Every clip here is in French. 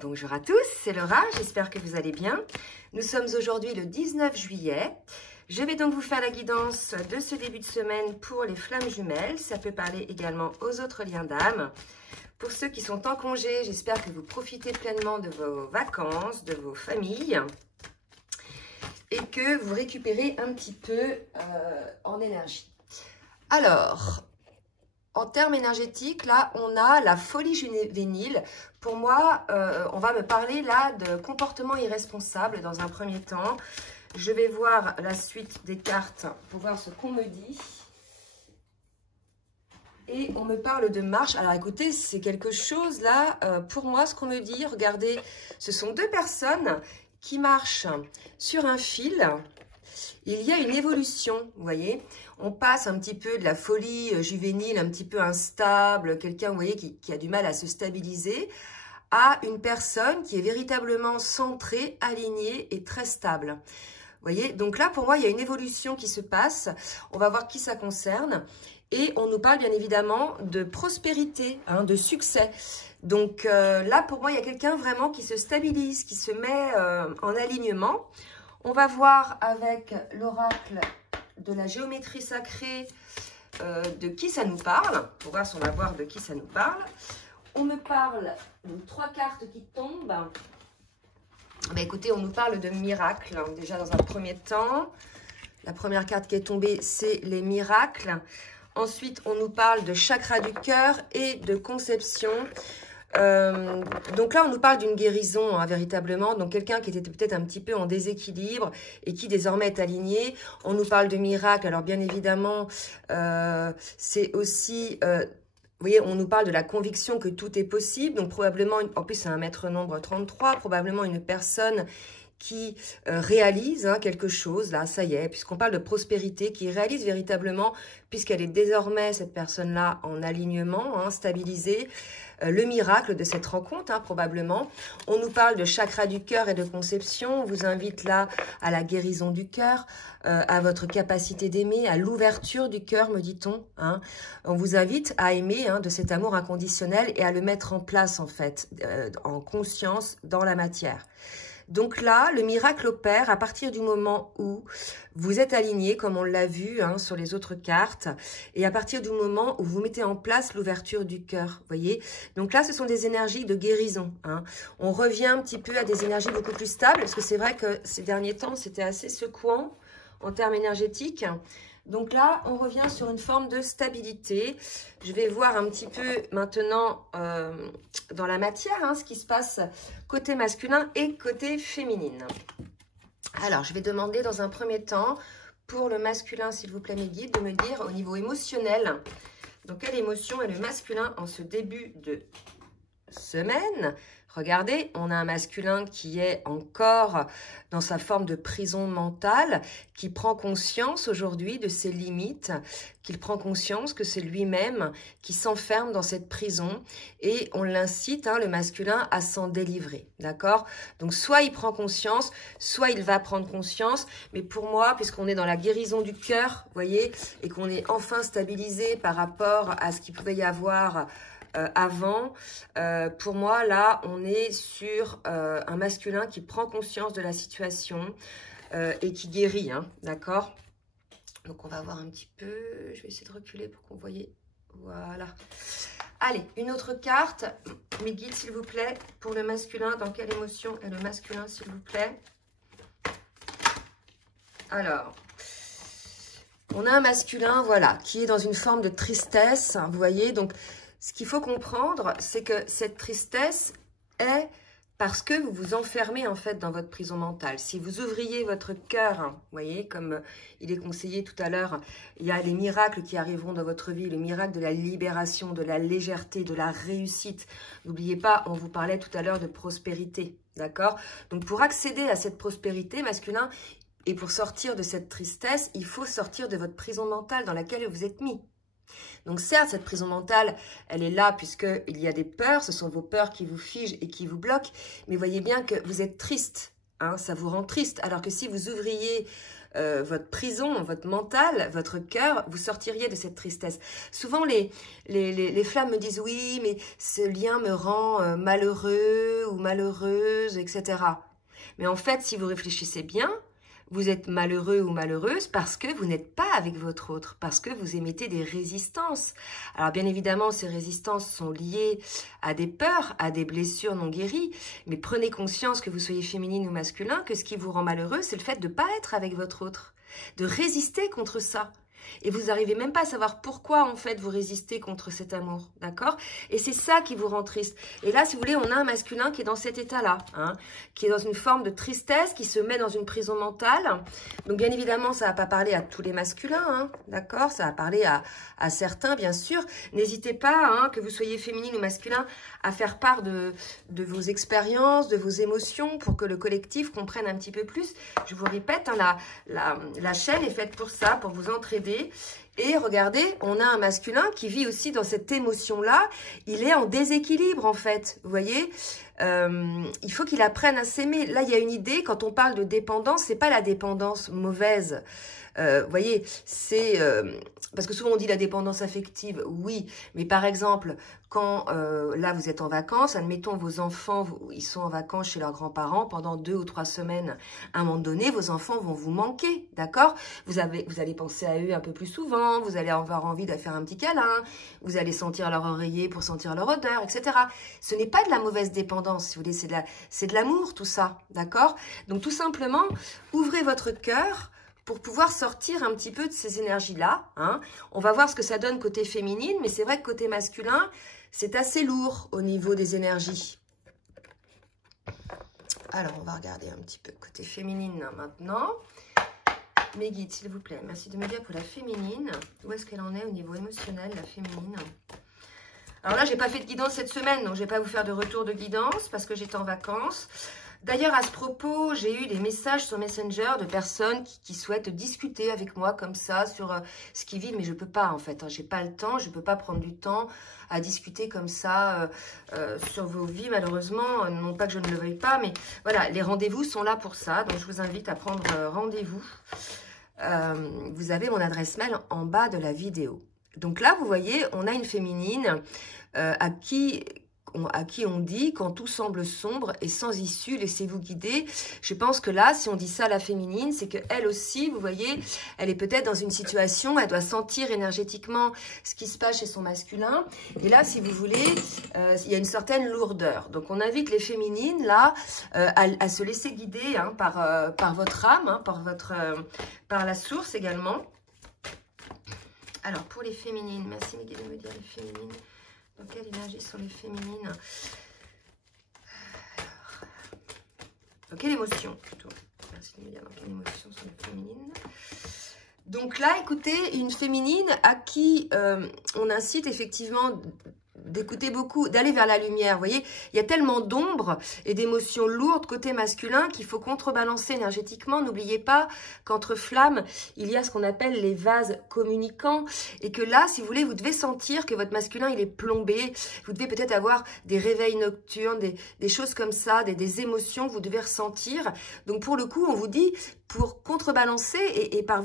Bonjour à tous, c'est Laura, j'espère que vous allez bien. Nous sommes aujourd'hui le 19 juillet. Je vais donc vous faire la guidance de ce début de semaine pour les flammes jumelles. Ça peut parler également aux autres liens d'âme. Pour ceux qui sont en congé, j'espère que vous profitez pleinement de vos vacances, de vos familles et que vous récupérez un petit peu en énergie. Alors, en termes énergétiques, là, on a la folie juvénile. Pour moi, on va me parler là de comportement irresponsable dans un premier temps. Je vais voir la suite des cartes pour voir ce qu'on me dit. Et on me parle de marche. Alors écoutez, c'est quelque chose là, pour moi, ce qu'on me dit, regardez, ce sont deux personnes qui marchent sur un fil. Il y a une évolution, vous voyez. On passe un petit peu de la folie juvénile, un petit peu instable, quelqu'un, vous voyez, qui a du mal à se stabiliser, à une personne qui est véritablement centrée, alignée et très stable. Vous voyez, donc là, pour moi, il y a une évolution qui se passe. On va voir qui ça concerne. Et on nous parle bien évidemment de prospérité, hein, de succès. Donc là, pour moi, il y a quelqu'un vraiment qui se stabilise, qui se met en alignement. On va voir avec l'oracle de la géométrie sacrée de qui ça nous parle. On va voir si on va voir de qui ça nous parle. On me parle de 3 cartes qui tombent. Ben écoutez, on nous parle de miracles, hein, déjà dans un premier temps. La première carte qui est tombée, c'est les miracles. Ensuite, on nous parle de chakra du cœur et de conception. Donc là, on nous parle d'une guérison, hein, véritablement. Donc quelqu'un qui était peut-être un petit peu en déséquilibre et qui désormais est aligné. On nous parle de miracle. Alors bien évidemment, c'est aussi... vous voyez, on nous parle de la conviction que tout est possible. Donc probablement, en plus c'est un maître nombre 33, probablement une personne qui réalise quelque chose, là, ça y est, puisqu'on parle de prospérité, qui réalise véritablement, puisqu'elle est désormais, cette personne-là, en alignement, hein, stabilisée, le miracle de cette rencontre, hein, probablement. On nous parle de chakra du cœur et de conception. On vous invite là à la guérison du cœur, à votre capacité d'aimer, à l'ouverture du cœur, me dit-on. Hein. On vous invite à aimer, hein, de cet amour inconditionnel et à le mettre en place, en fait, en conscience, dans la matière. Donc là, le miracle opère à partir du moment où vous êtes aligné, comme on l'a vu, hein, sur les autres cartes, et à partir du moment où vous mettez en place l'ouverture du cœur, voyez. Donc là, ce sont des énergies de guérison. Hein. On revient un petit peu à des énergies beaucoup plus stables, parce que c'est vrai que ces derniers temps, c'était assez secouant en termes énergétiques. Donc là, on revient sur une forme de stabilité. Je vais voir un petit peu maintenant dans la matière, hein, ce qui se passe côté masculin et côté féminine. Alors, je vais demander dans un premier temps, pour le masculin, s'il vous plaît, mes guides, de me dire au niveau émotionnel, donc quelle émotion est le masculin en ce début de semaine. Regardez, on a un masculin qui est encore dans sa forme de prison mentale, qui prend conscience aujourd'hui de ses limites, qu'il prend conscience que c'est lui-même qui s'enferme dans cette prison et on l'incite, hein, le masculin, à s'en délivrer, d'accord? Donc soit il prend conscience, soit il va prendre conscience, mais pour moi, puisqu'on est dans la guérison du cœur, vous voyez, et qu'on est enfin stabilisé par rapport à ce qu'il pouvait y avoir avant, pour moi, là, on est sur un masculin qui prend conscience de la situation et qui guérit, hein, d'accord? Donc, on va voir un petit peu. Je vais essayer de reculer pour qu'on voie. Voilà. Allez, une autre carte. Mes guides, s'il vous plaît, pour le masculin. Dans quelle émotion est le masculin, s'il vous plaît? Alors... on a un masculin, voilà, qui est dans une forme de tristesse, hein, vous voyez. Donc, ce qu'il faut comprendre, c'est que cette tristesse est parce que vous vous enfermez, en fait, dans votre prison mentale. Si vous ouvriez votre cœur, hein, vous voyez, comme il est conseillé tout à l'heure, il y a les miracles qui arriveront dans votre vie, le miracle de la libération, de la légèreté, de la réussite. N'oubliez pas, on vous parlait tout à l'heure de prospérité, d'accord? Donc, pour accéder à cette prospérité masculin, et pour sortir de cette tristesse, il faut sortir de votre prison mentale dans laquelle vous êtes mis. Donc certes, cette prison mentale, elle est là puisqu'il y a des peurs, ce sont vos peurs qui vous figent et qui vous bloquent, mais voyez bien que vous êtes triste, hein, ça vous rend triste, alors que si vous ouvriez votre prison, votre mental, votre cœur, vous sortiriez de cette tristesse. Souvent, les flammes me disent, oui, mais ce lien me rend malheureux ou malheureuse, etc. Mais en fait, si vous réfléchissez bien, vous êtes malheureux ou malheureuse parce que vous n'êtes pas avec votre autre, parce que vous émettez des résistances. Alors bien évidemment, ces résistances sont liées à des peurs, à des blessures non guéries, mais prenez conscience, que vous soyez féminine ou masculin, que ce qui vous rend malheureux, c'est le fait de ne pas être avec votre autre, de résister contre ça. Et vous n'arrivez même pas à savoir pourquoi, en fait, vous résistez contre cet amour, d'accord? Et c'est ça qui vous rend triste. Et là, si vous voulez, on a un masculin qui est dans cet état-là, hein, qui est dans une forme de tristesse, qui se met dans une prison mentale. Donc, bien évidemment, ça ne va pas parler à tous les masculins, hein, d'accord? Ça va parler à certains, bien sûr. N'hésitez pas, hein, que vous soyez féminine ou masculin, à faire part de vos expériences, de vos émotions, pour que le collectif comprenne un petit peu plus. Je vous répète, hein, la chaîne est faite pour ça, pour vous entraider. Et regardez, on a un masculin qui vit aussi dans cette émotion-là. Il est en déséquilibre, en fait. Vous voyez, il faut qu'il apprenne à s'aimer. Là, il y a une idée, quand on parle de dépendance, c'est pas la dépendance mauvaise. Vous voyez, c'est... parce que souvent on dit la dépendance affective, oui. Mais par exemple, quand là vous êtes en vacances, admettons vos enfants, ils sont en vacances chez leurs grands-parents pendant 2 ou 3 semaines. À un moment donné, vos enfants vont vous manquer, d'accord? Vous allez penser à eux un peu plus souvent, vous allez avoir envie de faire un petit câlin, vous allez sentir leur oreiller pour sentir leur odeur, etc. Ce n'est pas de la mauvaise dépendance, si vous voulez, c'est de l'amour, tout ça, d'accord? Donc tout simplement, ouvrez votre cœur pour pouvoir sortir un petit peu de ces énergies-là, hein. On va voir ce que ça donne côté féminine, mais c'est vrai que côté masculin, c'est assez lourd au niveau des énergies. Alors, on va regarder un petit peu côté féminine hein, maintenant. Mes guides, s'il vous plaît, merci de me dire pour la féminine. Où est-ce qu'elle en est au niveau émotionnel, la féminine? Alors là, j'ai pas fait de guidance cette semaine, donc je vais pas vous faire de retour de guidance parce que j'étais en vacances. D'ailleurs, à ce propos, j'ai eu des messages sur Messenger de personnes qui souhaitent discuter avec moi comme ça sur ce qu'ils vivent, mais je peux pas en fait. Hein, j'ai pas le temps, je peux pas prendre du temps à discuter comme ça sur vos vies, malheureusement. Non pas que je ne le veuille pas, mais voilà, les rendez-vous sont là pour ça. Donc, je vous invite à prendre rendez-vous. Vous avez mon adresse mail en bas de la vidéo. Donc là, vous voyez, on a une féminine à qui on dit, quand tout semble sombre et sans issue, laissez-vous guider. Je pense que là, si on dit ça à la féminine, c'est qu'elle aussi, vous voyez, elle est peut-être dans une situation, elle doit sentir énergétiquement ce qui se passe chez son masculin. Et là, si vous voulez, il y a une certaine lourdeur. Donc, on invite les féminines, là, à se laisser guider hein, par votre âme, hein, par la source également. Alors, pour les féminines, merci Miguel de me dire les féminines. Dans quelle énergie sont les féminines? Alors, dans quelle émotion plutôt? Merci de me dire dans quelle émotion sont les féminines. Donc là, écoutez, une féminine à qui on incite effectivement d'écouter beaucoup, d'aller vers la lumière. Vous voyez, il y a tellement d'ombre et d'émotions lourdes côté masculin qu'il faut contrebalancer énergétiquement. N'oubliez pas qu'entre flammes, il y a ce qu'on appelle les vases communicants et que là, si vous voulez, vous devez sentir que votre masculin, il est plombé. Vous devez peut-être avoir des réveils nocturnes, des choses comme ça, des émotions que vous devez ressentir. Donc, pour le coup, on vous dit, pour contrebalancer et par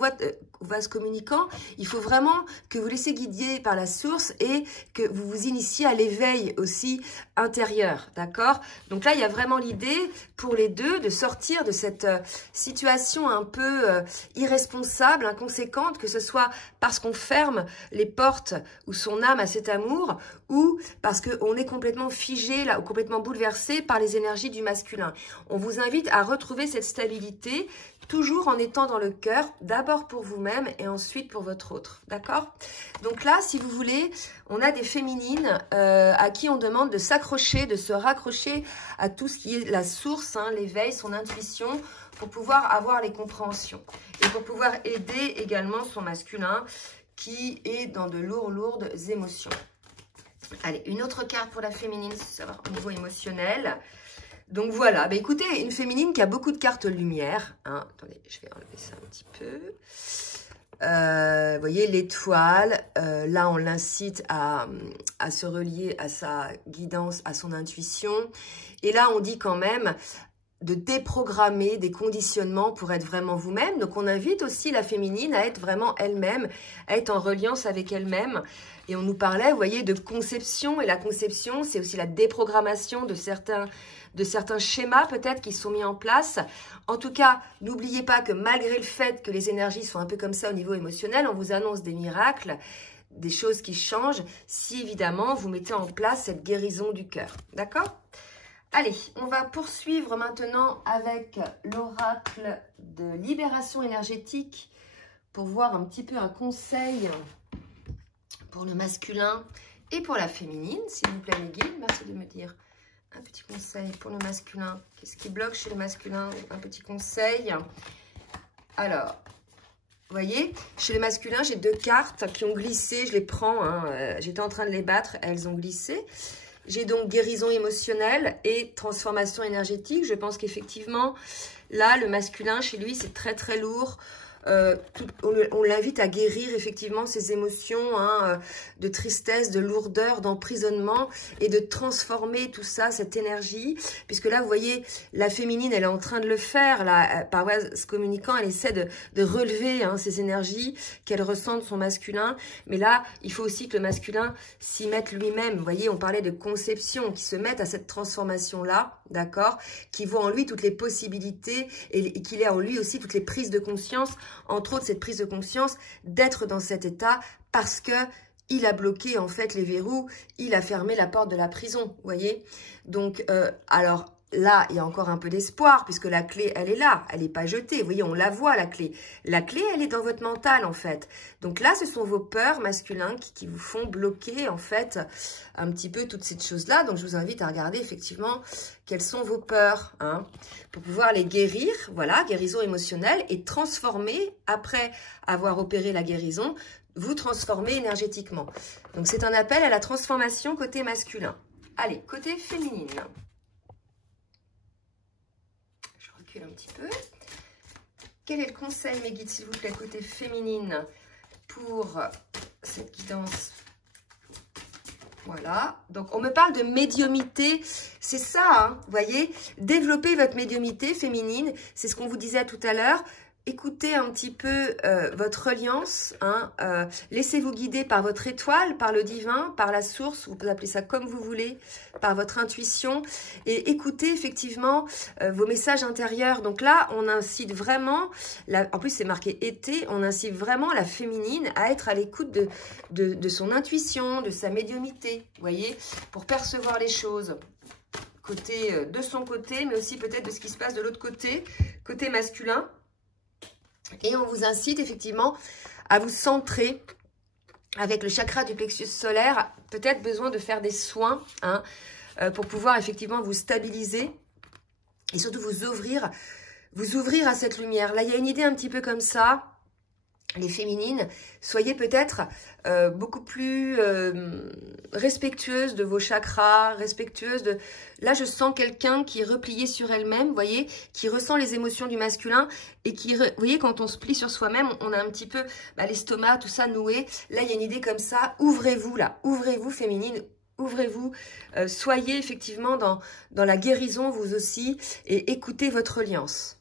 vase communicant, il faut vraiment que vous laissez guider par la source et que vous vous initiez à l'éveil aussi intérieur, d'accord? Donc là, il y a vraiment l'idée pour les deux de sortir de cette situation un peu irresponsable, inconséquente, que ce soit parce qu'on ferme les portes où son âme a cet amour ou parce qu'on est complètement figé, là, ou complètement bouleversé par les énergies du masculin. On vous invite à retrouver cette stabilité, toujours en étant dans le cœur, d'abord pour vous-même et ensuite pour votre autre, d'accord? Donc là, si vous voulez, on a des féminines à qui on demande de s'accrocher, de se raccrocher à tout ce qui est la source, hein, l'éveil, son intuition, pour pouvoir avoir les compréhensions et pour pouvoir aider également son masculin qui est dans de lourdes émotions. Allez, une autre carte pour la féminine, savoir au niveau émotionnel. Donc voilà, bah écoutez, une féminine qui a beaucoup de cartes lumière. Hein. Attendez, je vais enlever ça un petit peu. Vous voyez, l'étoile, là on l'incite à se relier à sa guidance, à son intuition. Et là on dit quand même, de déprogrammer des conditionnements pour être vraiment vous-même. Donc, on invite aussi la féminine à être vraiment elle-même, à être en reliance avec elle-même. Et on nous parlait, vous voyez, de conception. Et la conception, c'est aussi la déprogrammation de certains schémas peut-être qui sont mis en place. En tout cas, n'oubliez pas que malgré le fait que les énergies sont un peu comme ça au niveau émotionnel, on vous annonce des miracles, des choses qui changent, si évidemment vous mettez en place cette guérison du cœur. D'accord ? Allez, on va poursuivre maintenant avec l'oracle de libération énergétique pour voir un petit peu un conseil pour le masculin et pour la féminine. S'il vous plaît, mes guides, merci de me dire un petit conseil pour le masculin. Qu'est-ce qui bloque chez le masculin? Un petit conseil. Alors, vous voyez, chez le masculin, j'ai 2 cartes qui ont glissé. Je les prends, hein, j'étais en train de les battre, elles ont glissé. J'ai donc guérison émotionnelle et transformation énergétique. Je pense qu'effectivement, là, le masculin, chez lui, c'est très, très lourd. On l'invite à guérir effectivement ses émotions de tristesse, de lourdeur, d'emprisonnement et de transformer tout ça, cette énergie. Puisque là, vous voyez, la féminine, elle est en train de le faire. Là, par se communiquant, elle essaie de relever ces énergies qu'elle ressent de son masculin. Mais là, il faut aussi que le masculin s'y mette lui-même. Vous voyez, on parlait de conception, qui se mette à cette transformation-là, d'accord, qui voit en lui toutes les possibilités et qu'il ait en lui aussi toutes les prises de conscience, entre autres cette prise de conscience d'être dans cet état parce que il a bloqué en fait les verrous, il a fermé la porte de la prison, vous voyez. Donc, alors là, il y a encore un peu d'espoir puisque la clé, elle est là, elle n'est pas jetée. Vous voyez, on la voit la clé. La clé, elle est dans votre mental en fait. Donc là, ce sont vos peurs masculines qui vous font bloquer en fait un petit peu toutes ces choses-là. Donc je vous invite à regarder effectivement quelles sont vos peurs pour pouvoir les guérir. Voilà, guérison émotionnelle et transformer après avoir opéré la guérison, vous transformer énergétiquement. Donc c'est un appel à la transformation côté masculin. Allez, côté féminine. Un petit peu. Quel est le conseil, mes guides, s'il vous plaît, côté féminine pour cette guidance? Voilà. Donc, on me parle de médiumité. C'est ça, vous voyez. Développer votre médiumité féminine. C'est ce qu'on vous disait tout à l'heure. Écoutez un petit peu votre reliance, laissez-vous guider par votre étoile, par le divin, par la source, vous pouvez appeler ça comme vous voulez, par votre intuition, et écoutez effectivement vos messages intérieurs. Donc là, on incite vraiment, en plus c'est marqué été, on incite vraiment la féminine à être à l'écoute de son intuition, de sa médiumité, vous voyez, pour percevoir les choses. De son côté, mais aussi peut-être de ce qui se passe de l'autre côté, côté masculin. Et on vous incite effectivement à vous centrer avec le chakra du plexus solaire. Peut-être besoin de faire des soins pour pouvoir effectivement vous stabiliser et surtout vous ouvrir à cette lumière. Là, il y a une idée un petit peu comme ça. Les féminines, soyez peut-être beaucoup plus respectueuses de vos chakras, respectueuses de... Là, je sens quelqu'un qui est replié sur elle-même, vous voyez, qui ressent les émotions du masculin et qui, vous voyez, quand on se plie sur soi-même, on a un petit peu l'estomac, tout ça noué. Là, il y a une idée comme ça. Ouvrez-vous, là. Ouvrez-vous, féminine. Ouvrez-vous. Soyez effectivement dans la guérison, vous aussi, et écoutez votre reliance.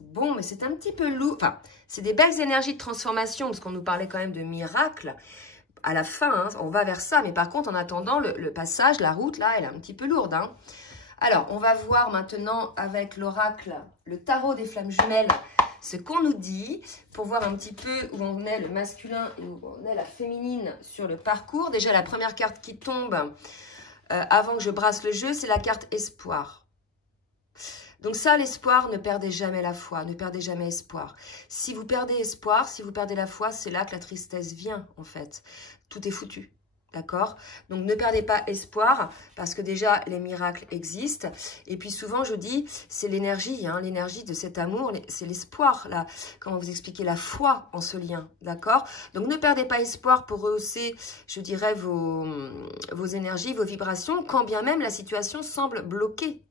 Bon, mais c'est un petit peu lourd. Enfin, c'est des belles énergies de transformation, parce qu'on nous parlait quand même de miracles. À la fin, on va vers ça. Mais par contre, en attendant, le passage, la route, là, elle est un petit peu lourde. Alors, on va voir maintenant avec l'oracle, le tarot des flammes jumelles, ce qu'on nous dit, pour voir un petit peu où on est le masculin et où on est la féminine sur le parcours. Déjà, la première carte qui tombe, avant que je brasse le jeu, c'est la carte espoir. Donc ça, l'espoir, ne perdez jamais la foi, ne perdez jamais espoir. Si vous perdez espoir, si vous perdez la foi, c'est là que la tristesse vient, en fait. Tout est foutu, d'accord? Donc ne perdez pas espoir, parce que déjà, les miracles existent. Et puis souvent, je dis, c'est l'énergie, l'énergie de cet amour, c'est l'espoir, là. Comment vous expliquer la foi en ce lien, d'accord? Donc ne perdez pas espoir pour rehausser, je dirais, vos énergies, vos vibrations, quand bien même la situation semble bloquée,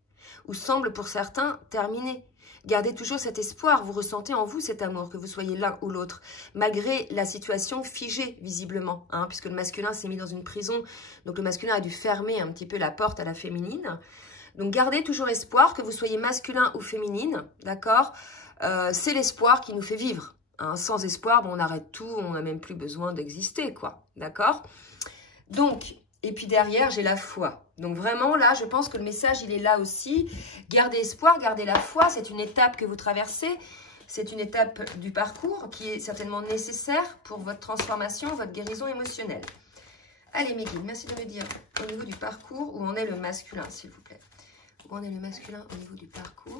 ou semble pour certains terminé. Gardez toujours cet espoir, vous ressentez en vous cet amour, que vous soyez l'un ou l'autre, malgré la situation figée, visiblement, puisque le masculin s'est mis dans une prison, donc le masculin a dû fermer un petit peu la porte à la féminine. Donc, gardez toujours espoir, que vous soyez masculin ou féminine, d'accord? C'est l'espoir qui nous fait vivre. Hein. Sans espoir, bon, on arrête tout, on n'a même plus besoin d'exister, quoi. D'accord? Donc, et puis derrière, j'ai la foi. Donc vraiment, là, je pense que le message, il est là aussi. Gardez espoir, gardez la foi. C'est une étape que vous traversez. C'est une étape du parcours qui est certainement nécessaire pour votre transformation, votre guérison émotionnelle. Allez, mes guides, merci de me dire au niveau du parcours où en est le masculin, s'il vous plaît. Où en est le masculin au niveau du parcours?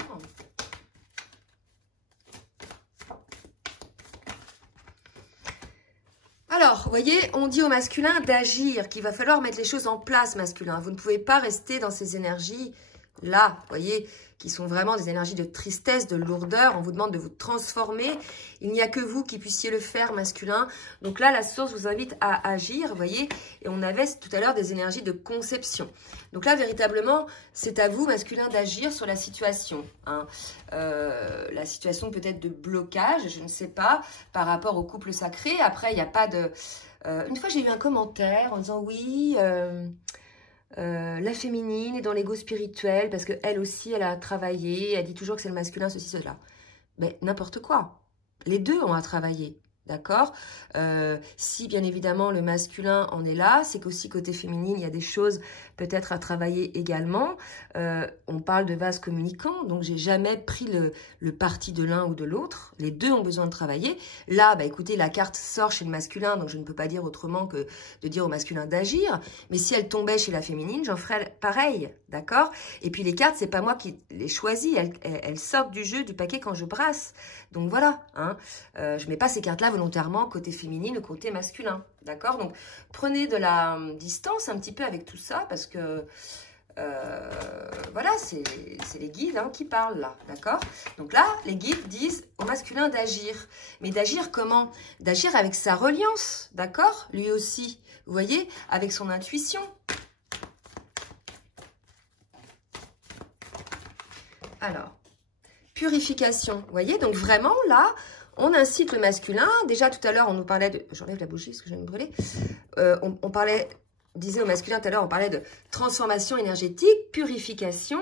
Alors, vous voyez, on dit au masculin d'agir, qu'il va falloir mettre les choses en place, masculin. Vous ne pouvez pas rester dans ces énergies-là, vous voyez, qui sont vraiment des énergies de tristesse, de lourdeur. On vous demande de vous transformer. Il n'y a que vous qui puissiez le faire, masculin. Donc là, la source vous invite à agir, vous voyez. Et on avait tout à l'heure des énergies de conception. Donc là, véritablement, c'est à vous, masculin, d'agir sur la situation. Hein. La situation peut-être de blocage, je ne sais pas, par rapport au couple sacré. Après, il n'y a pas de... une fois, j'ai eu un commentaire en disant oui... la féminine est dans l'ego spirituel parce qu'elle aussi, elle a travaillé, elle dit toujours que c'est le masculin, ceci, cela. Mais n'importe quoi. Les deux ont à travailler, d'accord? Si, bien évidemment, le masculin en est là, c'est qu'aussi côté féminine, il y a des choses peut-être à travailler également. On parle de vase communicant, donc j'ai jamais pris le parti de l'un ou de l'autre. Les deux ont besoin de travailler. Là, bah, écoutez, la carte sort chez le masculin, donc je ne peux pas dire autrement que de dire au masculin d'agir. Mais si elle tombait chez la féminine, j'en ferais pareil, d'accord? Et puis les cartes, c'est pas moi qui les choisis, elles sortent du jeu, du paquet quand je brasse. Donc voilà, hein. Je mets pas ces cartes-là volontairement côté féminine ou côté masculin, d'accord? Donc prenez de la distance un petit peu avec tout ça parce que voilà, c'est les guides hein, qui parlent là, d'accord? Donc là, les guides disent au masculin d'agir. Mais d'agir comment? D'agir avec sa reliance, d'accord? Lui aussi, vous voyez, avec son intuition. Alors, purification, vous voyez? Donc vraiment, là, on incite le masculin. Déjà, tout à l'heure, on nous parlait de... J'enlève la bougie parce que je vais me brûler. On parlait... disait au masculin tout à l'heure, on parlait de transformation énergétique, purification.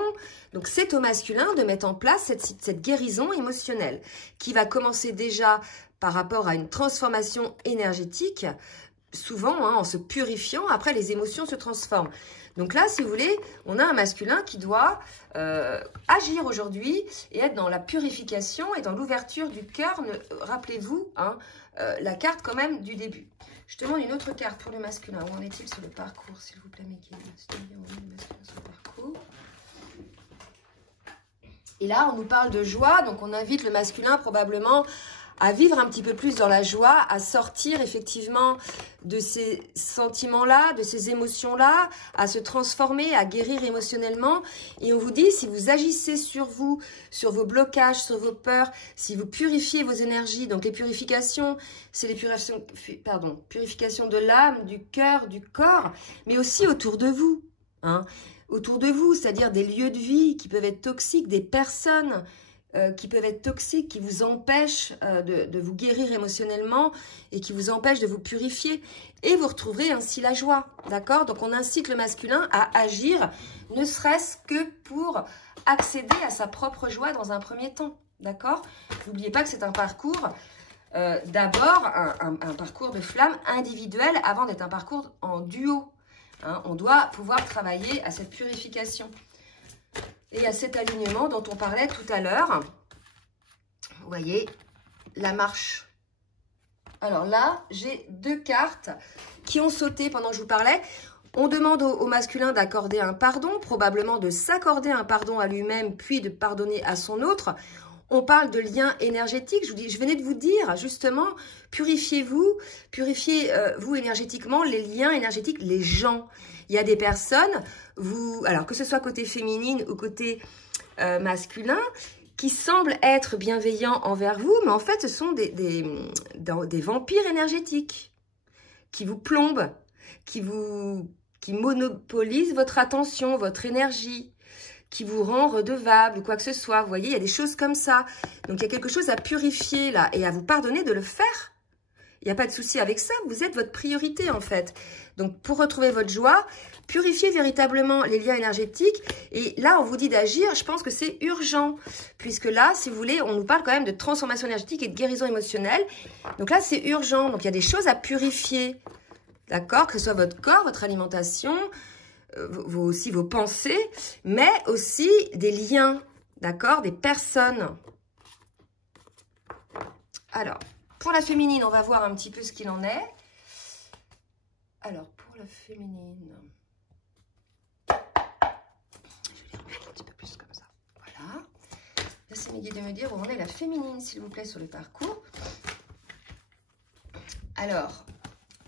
Donc, c'est au masculin de mettre en place cette guérison émotionnelle qui va commencer déjà par rapport à une transformation énergétique, souvent hein, en se purifiant. Après, les émotions se transforment. Donc là, si vous voulez, on a un masculin qui doit agir aujourd'hui et être dans la purification et dans l'ouverture du cœur. Rappelez-vous, hein, la carte quand même du début. Je te demande une autre carte pour le masculin. Où en est-il sur le parcours, s'il vous plaît, mes guides? Le masculin sur le parcours. Et là, on nous parle de joie. Donc, on invite le masculin probablement à vivre un petit peu plus dans la joie, à sortir effectivement de ces sentiments-là, de ces émotions-là, à se transformer, à guérir émotionnellement. Et on vous dit, si vous agissez sur vous, sur vos blocages, sur vos peurs, si vous purifiez vos énergies, donc les purifications, c'est les purifications de l'âme, du cœur, du corps, mais aussi autour de vous, hein, autour de vous, c'est-à-dire des lieux de vie qui peuvent être toxiques, des personnes qui peuvent être toxiques, qui vous empêchent de vous guérir émotionnellement et qui vous empêchent de vous purifier. Et vous retrouverez ainsi la joie, d'accord? Donc, on incite le masculin à agir, ne serait-ce que pour accéder à sa propre joie dans un premier temps, d'accord? N'oubliez pas que c'est un parcours, d'abord, un parcours de flamme individuel avant d'être un parcours en duo. Hein? On doit pouvoir travailler à cette purification. Et à cet alignement dont on parlait tout à l'heure, vous voyez, la marche. Alors là, j'ai deux cartes qui ont sauté pendant que je vous parlais. On demande au masculin d'accorder un pardon, probablement de s'accorder un pardon à lui-même, puis de pardonner à son autre. On parle de lien énergétique. Je venais de vous dire, justement, purifiez-vous, purifiez-vous énergétiquement, les liens énergétiques, les gens. Il y a des personnes, alors que ce soit côté féminine ou côté masculin, qui semblent être bienveillants envers vous, mais en fait, ce sont des vampires énergétiques qui vous plombent, qui monopolisent votre attention, votre énergie, qui vous rend redevable ou quoi que ce soit. Vous voyez, il y a des choses comme ça. Donc, il y a quelque chose à purifier là et à vous pardonner de le faire. Il n'y a pas de souci avec ça. Vous êtes votre priorité, en fait. Donc, pour retrouver votre joie, purifiez véritablement les liens énergétiques. Et là, on vous dit d'agir. Je pense que c'est urgent. Puisque là, si vous voulez, on nous parle quand même de transformation énergétique et de guérison émotionnelle. Donc là, c'est urgent. Donc, il y a des choses à purifier. D'accord? Que ce soit votre corps, votre alimentation, aussi vos pensées, mais aussi des liens. D'accord? Des personnes. Alors, pour la féminine, on va voir un petit peu ce qu'il en est. Alors, pour la féminine, je vais les remettre un petit peu plus comme ça. Voilà. Laissez mes guides de me dire où on est la féminine, s'il vous plaît, sur le parcours. Alors,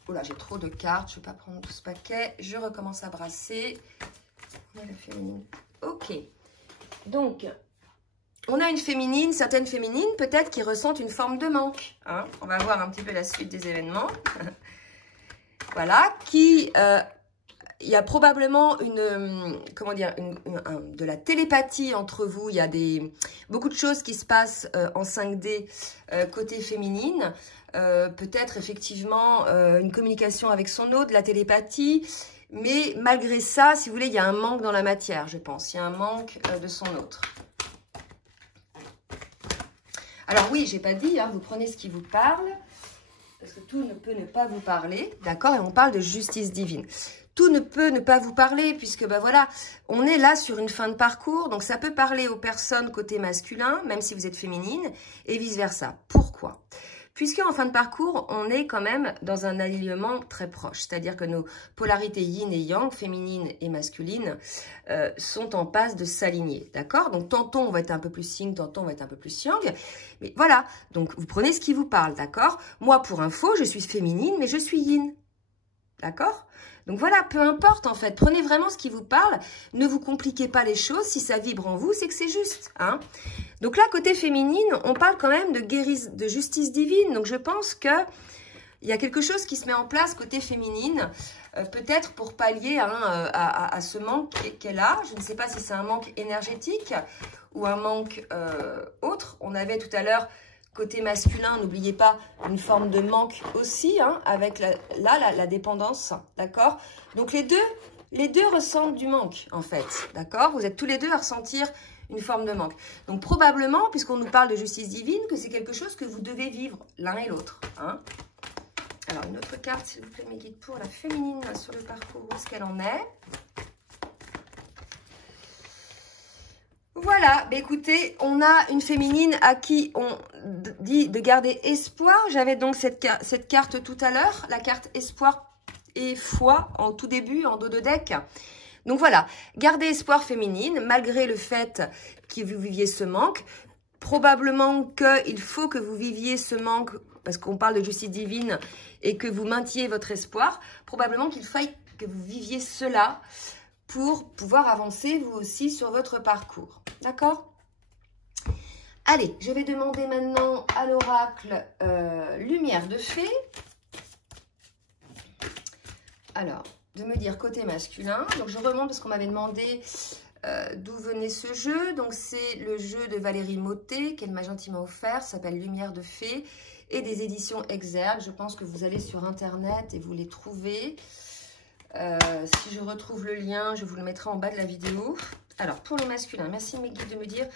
oh là, j'ai trop de cartes, je ne vais pas prendre tout ce paquet. Je recommence à brasser. On est la féminine. Ok. Donc, on a une féminine, certaines féminines, peut-être qui ressentent une forme de manque. Hein. On va voir un petit peu la suite des événements. Voilà, il y a probablement de la télépathie entre vous. Il y a beaucoup de choses qui se passent en 5D côté féminine. Peut-être effectivement une communication avec son autre, de la télépathie. Mais malgré ça, si vous voulez, il y a un manque dans la matière, je pense. Il y a un manque de son autre. Alors oui, j'ai pas dit, hein, vous prenez ce qui vous parle. Parce que tout ne peut ne pas vous parler, d'accord? Et on parle de justice divine. Tout ne peut ne pas vous parler, puisque, ben voilà, on est là sur une fin de parcours. Donc, ça peut parler aux personnes côté masculin, même si vous êtes féminine, et vice-versa. Pourquoi? Puisque en fin de parcours, on est quand même dans un alignement très proche. C'est-à-dire que nos polarités yin et yang, féminine et masculine, sont en passe de s'aligner. D'accord? Donc, tantôt, on va être un peu plus yin, tantôt, on va être un peu plus yang. Mais voilà. Donc, vous prenez ce qui vous parle. D'accord? Moi, pour info, je suis féminine, mais je suis yin. D'accord? Donc voilà, peu importe en fait, prenez vraiment ce qui vous parle, ne vous compliquez pas les choses, si ça vibre en vous, c'est que c'est juste. Hein. Donc là, côté féminine, on parle quand même de justice divine, donc je pense qu'il y a quelque chose qui se met en place côté féminine, peut-être pour pallier à ce manque qu'elle a. Je ne sais pas si c'est un manque énergétique ou un manque autre. On avait tout à l'heure... Côté masculin, n'oubliez pas une forme de manque aussi, hein, avec la dépendance, d'accord? Donc les deux ressentent du manque, en fait, d'accord? Vous êtes tous les deux à ressentir une forme de manque. Donc probablement, puisqu'on nous parle de justice divine, que c'est quelque chose que vous devez vivre l'un et l'autre. Hein? Alors une autre carte, s'il vous plaît, mes guides, pour la féminine sur le parcours, où est-ce qu'elle en est? Voilà, bah écoutez, on a une féminine à qui on dit de garder espoir. J'avais donc cette carte tout à l'heure, la carte espoir et foi en tout début, en dos de deck. Donc voilà, gardez espoir féminine, malgré le fait que vous viviez ce manque. Probablement qu'il faut que vous viviez ce manque, parce qu'on parle de justice divine, et que vous mainteniez votre espoir. Probablement qu'il faille que vous viviez cela pour pouvoir avancer vous aussi sur votre parcours. D'accord? Allez, je vais demander maintenant à l'oracle Lumière de Fée. Alors, de me dire côté masculin. Donc, je remonte parce qu'on m'avait demandé d'où venait ce jeu. Donc, c'est le jeu de Valérie Mottet qu'elle m'a gentiment offert. Ça s'appelle Lumière de Fée et des éditions Exergue. Je pense que vous allez sur Internet et vous les trouvez. Si je retrouve le lien, je vous le mettrai en bas de la vidéo. Alors, pour le masculin, merci mes guides de me dire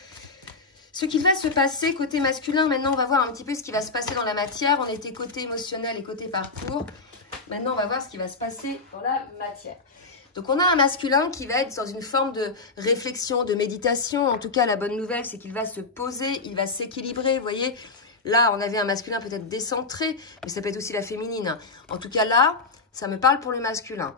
ce qu'il va se passer côté masculin. Maintenant, on va voir un petit peu ce qui va se passer dans la matière. On était côté émotionnel et côté parcours. Maintenant, on va voir ce qui va se passer dans la matière. Donc, on a un masculin qui va être dans une forme de réflexion, de méditation. En tout cas, la bonne nouvelle, c'est qu'il va se poser, il va s'équilibrer. Vous voyez, là, on avait un masculin peut-être décentré, mais ça peut être aussi la féminine. En tout cas, là, ça me parle pour le masculin.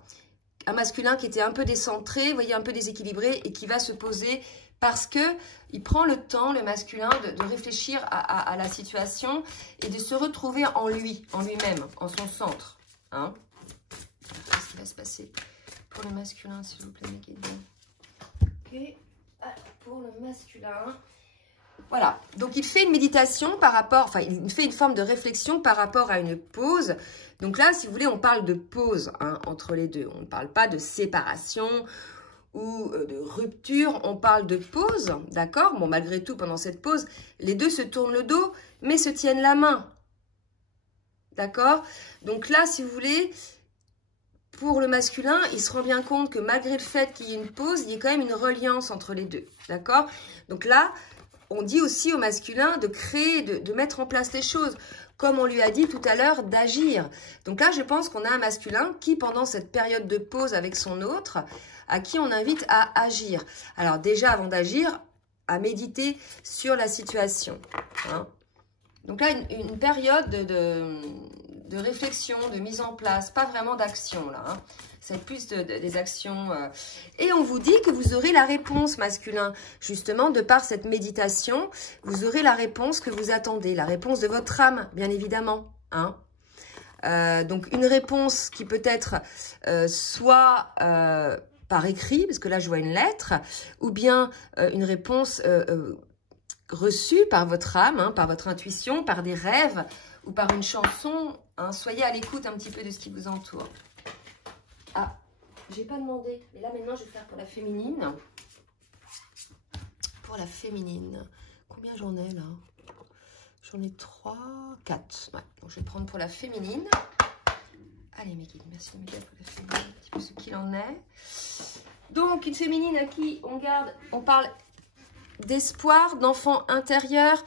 Un masculin qui était un peu décentré, vous voyez, un peu déséquilibré et qui va se poser parce qu'il prend le temps, le masculin, de réfléchir à la situation et de se retrouver en lui-même, en son centre. Hein? Qu'est-ce qui va se passer pour le masculin, s'il vous plaît, mes guides? Ok, alors, pour le masculin... Voilà, donc il fait une méditation par rapport, enfin il fait une forme de réflexion par rapport à une pause. Donc là, si vous voulez, on parle de pause hein, entre les deux. On ne parle pas de séparation ou de rupture, on parle de pause, d'accord? Bon, malgré tout, pendant cette pause, les deux se tournent le dos, mais se tiennent la main. D'accord? Donc là, si vous voulez, pour le masculin, il se rend bien compte que malgré le fait qu'il y ait une pause, il y a quand même une reliance entre les deux. D'accord? Donc là, on dit aussi au masculin de créer, de mettre en place les choses. Comme on lui a dit tout à l'heure, d'agir. Donc là, je pense qu'on a un masculin qui, pendant cette période de pause avec son autre, à qui on invite à agir. Alors déjà, avant d'agir, à méditer sur la situation. Hein. Donc là, une période de réflexion, de mise en place, pas vraiment d'action là. Hein. C'est plus des actions. Et on vous dit que vous aurez la réponse masculin. Justement, de par cette méditation, vous aurez la réponse que vous attendez. La réponse de votre âme, bien évidemment. Hein. Donc, une réponse qui peut être soit par écrit, parce que là, je vois une lettre, ou bien une réponse reçue par votre âme, hein, par votre intuition, par des rêves, ou par une chanson. Hein. Soyez à l'écoute un petit peu de ce qui vous entoure. Ah, j'ai pas demandé. Mais là, maintenant, je vais faire pour la féminine. Pour la féminine. Combien j'en ai, là? J'en ai 3, 4. Ouais, donc je vais prendre pour la féminine. Allez, mes guides, merci de me dire pour la féminine. Un petit peu ce qu'il en est. Donc, une féminine à qui on parle d'espoir, d'enfant intérieur.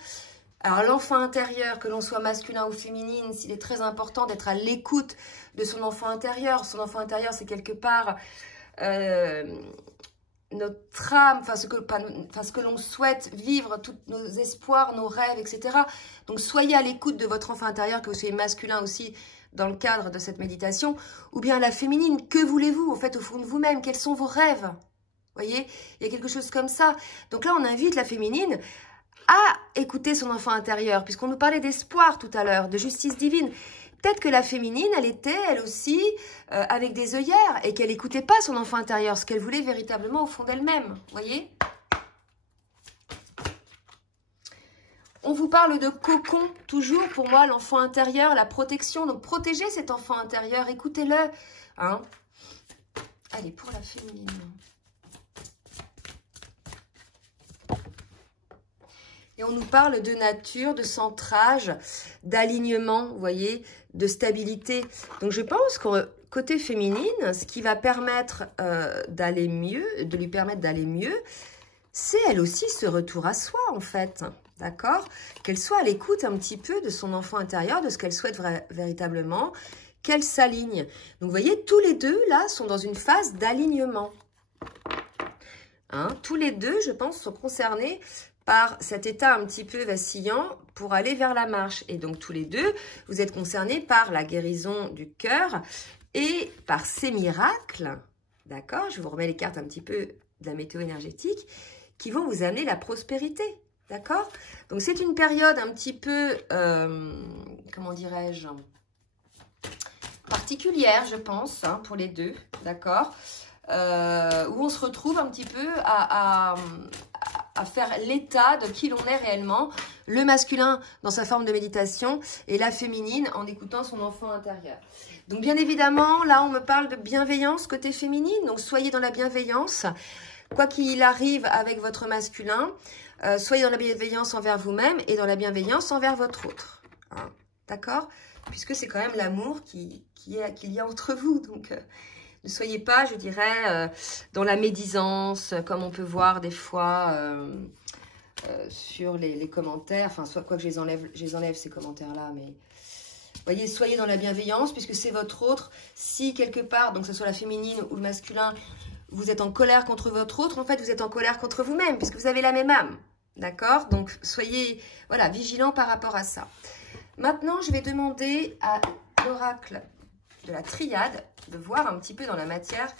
Alors, l'enfant intérieur, que l'on soit masculin ou féminine, il est très important d'être à l'écoute de son enfant intérieur. Son enfant intérieur, c'est quelque part notre âme, enfin ce que l'on souhaite vivre, tous nos espoirs, nos rêves, etc. Donc, soyez à l'écoute de votre enfant intérieur, que vous soyez masculin aussi dans le cadre de cette méditation. Ou bien la féminine, que voulez-vous, en fait, au fond de vous-même? Quels sont vos rêves? Vous voyez, il y a quelque chose comme ça. Donc là, on invite la féminine à écouter son enfant intérieur, puisqu'on nous parlait d'espoir tout à l'heure, de justice divine. Peut-être que la féminine, elle était, elle aussi, avec des œillères, et qu'elle n'écoutait pas son enfant intérieur, ce qu'elle voulait véritablement au fond d'elle-même. Vous voyez? On vous parle de cocon, toujours pour moi, l'enfant intérieur, la protection. Donc, protégez cet enfant intérieur, écoutez-le. Hein? Allez, pour la féminine. Et on nous parle de nature, de centrage, d'alignement, vous voyez, de stabilité. Donc, je pense que côté féminine, ce qui va permettre d'aller mieux, de lui permettre d'aller mieux, c'est elle aussi ce retour à soi, en fait. D'accord? Qu'elle soit à l'écoute un petit peu de son enfant intérieur, de ce qu'elle souhaite véritablement, qu'elle s'aligne. Donc, vous voyez, tous les deux, là, sont dans une phase d'alignement. Hein? Tous les deux, je pense, sont concernés par cet état un petit peu vacillant pour aller vers la marche. Et donc, tous les deux, vous êtes concernés par la guérison du cœur et par ces miracles, d'accord? Je vous remets les cartes un petit peu de la météo énergétique, qui vont vous amener la prospérité, d'accord? Donc, c'est une période un petit peu, comment dirais-je, particulière, je pense, hein, pour les deux, d'accord? Où on se retrouve un petit peu à faire l'état de qui l'on est réellement, le masculin dans sa forme de méditation et la féminine en écoutant son enfant intérieur. Donc bien évidemment, là on me parle de bienveillance côté féminine, donc soyez dans la bienveillance, quoi qu'il arrive avec votre masculin, soyez dans la bienveillance envers vous-même et dans la bienveillance envers votre autre, hein, d'accord? Puisque c'est quand même l'amour qu'il y a entre vous, donc... ne soyez pas, je dirais, dans la médisance, comme on peut voir des fois sur les commentaires. Enfin, soit quoi que je les enlève ces commentaires-là, mais voyez, soyez dans la bienveillance, puisque c'est votre autre. Si quelque part, donc que ce soit la féminine ou le masculin, vous êtes en colère contre votre autre, en fait, vous êtes en colère contre vous-même, puisque vous avez la même âme. D'accord? Donc, soyez, voilà, vigilants par rapport à ça. Maintenant, je vais demander à l'oracle de la triade, de voir un petit peu dans la matière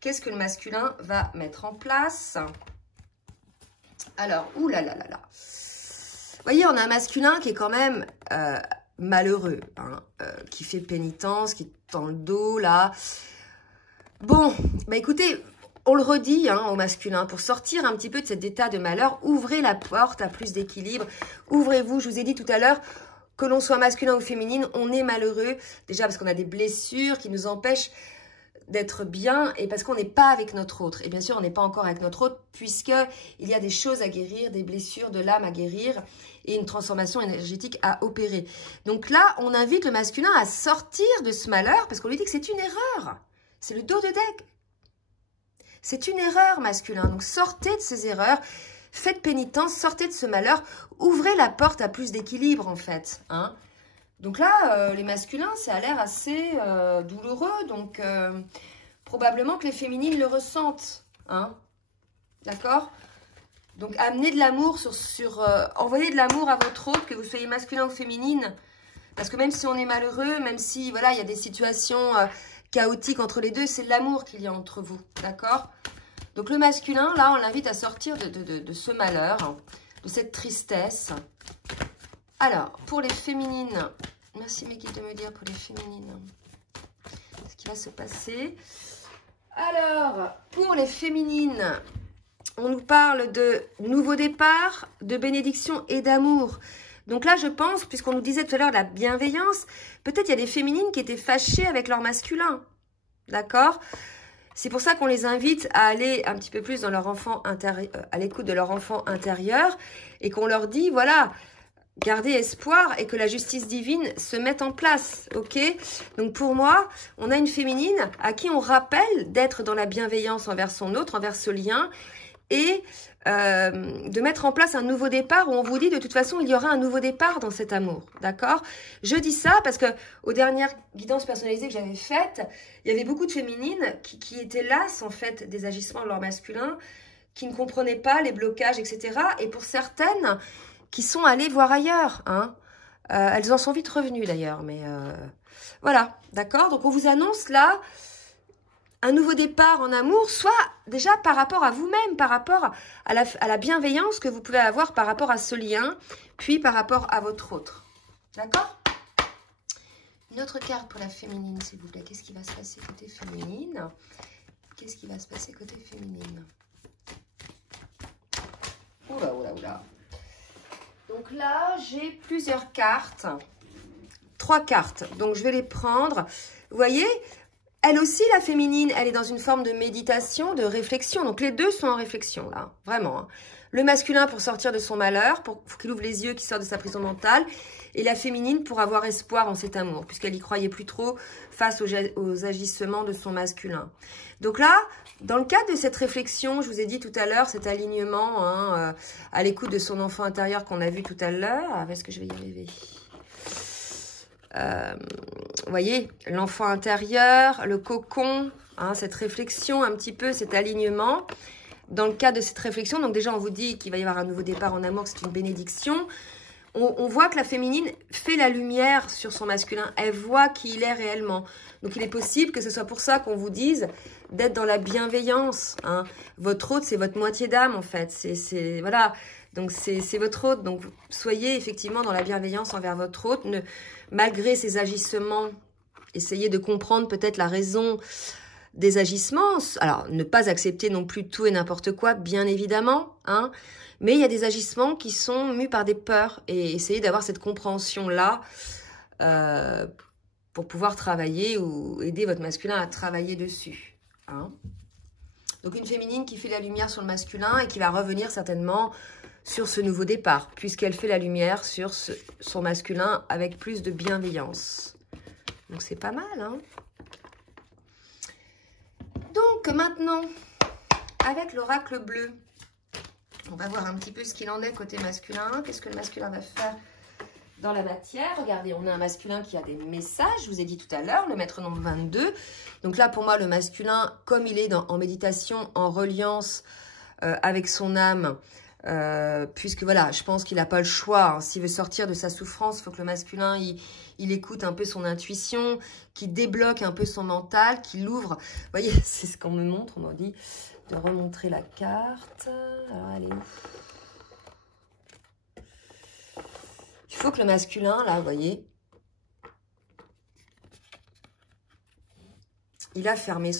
qu'est-ce que le masculin va mettre en place. Alors, oulalalala. Vous voyez, on a un masculin qui est quand même malheureux, hein, qui fait pénitence, qui tend le dos, là. Bon, bah écoutez, on le redit hein, au masculin, pour sortir un petit peu de cet état de malheur, ouvrez la porte à plus d'équilibre, ouvrez-vous, je vous ai dit tout à l'heure, que l'on soit masculin ou féminine, on est malheureux. Déjà parce qu'on a des blessures qui nous empêchent d'être bien et parce qu'on n'est pas avec notre autre. Et bien sûr, on n'est pas encore avec notre autre puisqu'il y a des choses à guérir, des blessures de l'âme à guérir et une transformation énergétique à opérer. Donc là, on invite le masculin à sortir de ce malheur parce qu'on lui dit que c'est une erreur. C'est le dos de deck. C'est une erreur, masculin. Donc sortez de ces erreurs, faites pénitence, sortez de ce malheur, ouvrez la porte à plus d'équilibre en fait, hein. Donc là, les masculins, ça a l'air assez douloureux. Donc, probablement que les féminines le ressentent. Hein, d'accord? Donc, amenez de l'amour envoyez de l'amour à votre autre, que vous soyez masculin ou féminine. Parce que même si on est malheureux, même si, voilà, il y a des situations chaotiques entre les deux, c'est de l'amour qu'il y a entre vous. D'accord? Donc, le masculin, là, on l'invite à sortir de ce malheur, hein, de cette tristesse. Alors, pour les féminines, merci mes guides de me dire pour les féminines ce qui va se passer. Alors, pour les féminines, on nous parle de nouveau départ, de bénédiction et d'amour. Donc là, je pense, puisqu'on nous disait tout à l'heure de la bienveillance, peut-être il y a des féminines qui étaient fâchées avec leur masculin. D'accord ? C'est pour ça qu'on les invite à aller un petit peu plus dans leur enfant intérieur, à l'écoute de leur enfant intérieur et qu'on leur dit, voilà, gardez espoir et que la justice divine se mette en place, ok? Donc pour moi, on a une féminine à qui on rappelle d'être dans la bienveillance envers son autre, envers ce lien, et de mettre en place un nouveau départ où on vous dit de toute façon il y aura un nouveau départ dans cet amour, d'accord? Je dis ça parce que aux dernières guidances personnalisées que j'avais faites, il y avait beaucoup de féminines qui étaient lasses en fait des agissements de leur masculin, qui ne comprenaient pas les blocages, etc. Et pour certaines, qui sont allées voir ailleurs, hein. Elles en sont vite revenues d'ailleurs, mais voilà, d'accord? Donc on vous annonce là un nouveau départ en amour, soit déjà par rapport à vous-même, par rapport à la bienveillance que vous pouvez avoir par rapport à ce lien, puis par rapport à votre autre, d'accord? Une autre carte pour la féminine, s'il vous plaît. Qu'est-ce qui va se passer côté féminine? Qu'est-ce qui va se passer côté féminine? Oula, oula, oula. Donc là, j'ai plusieurs cartes. 3 cartes. Donc, je vais les prendre. Vous voyez, elle aussi, la féminine, elle est dans une forme de méditation, de réflexion. Donc, les deux sont en réflexion, là. Vraiment. Hein. Le masculin pour sortir de son malheur, pour qu'il ouvre les yeux, qu'il sorte de sa prison mentale. Et la féminine pour avoir espoir en cet amour, puisqu'elle n'y croyait plus trop face aux agissements de son masculin. Donc là, dans le cadre de cette réflexion, je vous ai dit tout à l'heure, cet alignement hein, à l'écoute de son enfant intérieur qu'on a vu tout à l'heure. Est-ce que je vais y arriver? Vous voyez, l'enfant intérieur, le cocon, hein, cette réflexion un petit peu, cet alignement. Dans le cadre de cette réflexion, donc déjà on vous dit qu'il va y avoir un nouveau départ en amour, c'est une bénédiction. On voit que la féminine fait la lumière sur son masculin. Elle voit qui il est réellement. Donc, il est possible que ce soit pour ça qu'on vous dise d'être dans la bienveillance. Hein. Votre autre, c'est votre moitié d'âme, en fait. Voilà. Donc, c'est votre autre. Donc, soyez effectivement dans la bienveillance envers votre autre. Malgré ses agissements, essayez de comprendre peut-être la raison des agissements. Alors, ne pas accepter non plus tout et n'importe quoi, bien évidemment. Hein. Mais il y a des agissements qui sont mus par des peurs. Et essayez d'avoir cette compréhension-là pour pouvoir travailler ou aider votre masculin à travailler dessus. Hein. Donc une féminine qui fait la lumière sur le masculin et qui va revenir certainement sur ce nouveau départ, puisqu'elle fait la lumière sur son masculin avec plus de bienveillance. Donc c'est pas mal, hein. Donc maintenant, avec l'oracle bleu, on va voir un petit peu ce qu'il en est côté masculin. Qu'est-ce que le masculin va faire dans la matière? Regardez, on a un masculin qui a des messages. Je vous ai dit tout à l'heure, le maître nombre 22. Donc là, pour moi, le masculin, comme il est en méditation, en reliance avec son âme, puisque voilà, je pense qu'il n'a pas le choix. Hein. S'il veut sortir de sa souffrance, il faut que le masculin, il écoute un peu son intuition, qu'il débloque un peu son mental, qu'il l'ouvre. Vous voyez, c'est ce qu'on me montre, on m'a dit de remontrer la carte. Alors, elle est où? Il faut que le masculin, là, vous voyez, il a fermé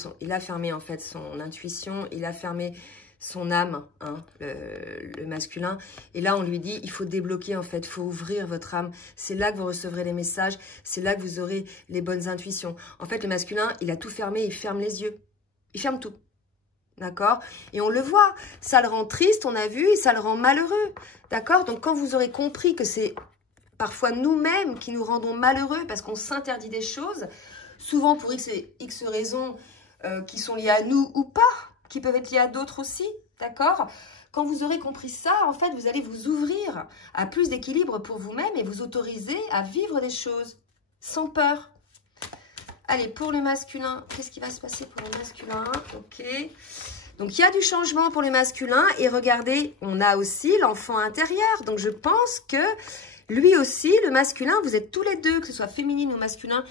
en fait son intuition, il a fermé son âme, hein, le masculin. Et là, on lui dit, il faut débloquer, en fait, il faut ouvrir votre âme. C'est là que vous recevrez les messages, c'est là que vous aurez les bonnes intuitions. En fait, le masculin, il a tout fermé, il ferme les yeux. Il ferme tout. D'accord? Et on le voit, ça le rend triste, on a vu, et ça le rend malheureux. D'accord? Donc, quand vous aurez compris que c'est parfois nous-mêmes qui nous rendons malheureux parce qu'on s'interdit des choses, souvent pour X raisons qui sont liées à nous ou pas, qui peuvent être liées à d'autres aussi, d'accord? Quand vous aurez compris ça, en fait, vous allez vous ouvrir à plus d'équilibre pour vous-même et vous autoriser à vivre des choses sans peur. Allez, pour le masculin, qu'est-ce qui va se passer pour le masculin? Ok. Donc, il y a du changement pour le masculin. Et regardez, on a aussi l'enfant intérieur. Donc, je pense que lui aussi, le masculin, vous êtes tous les deux, que ce soit féminine ou masculin,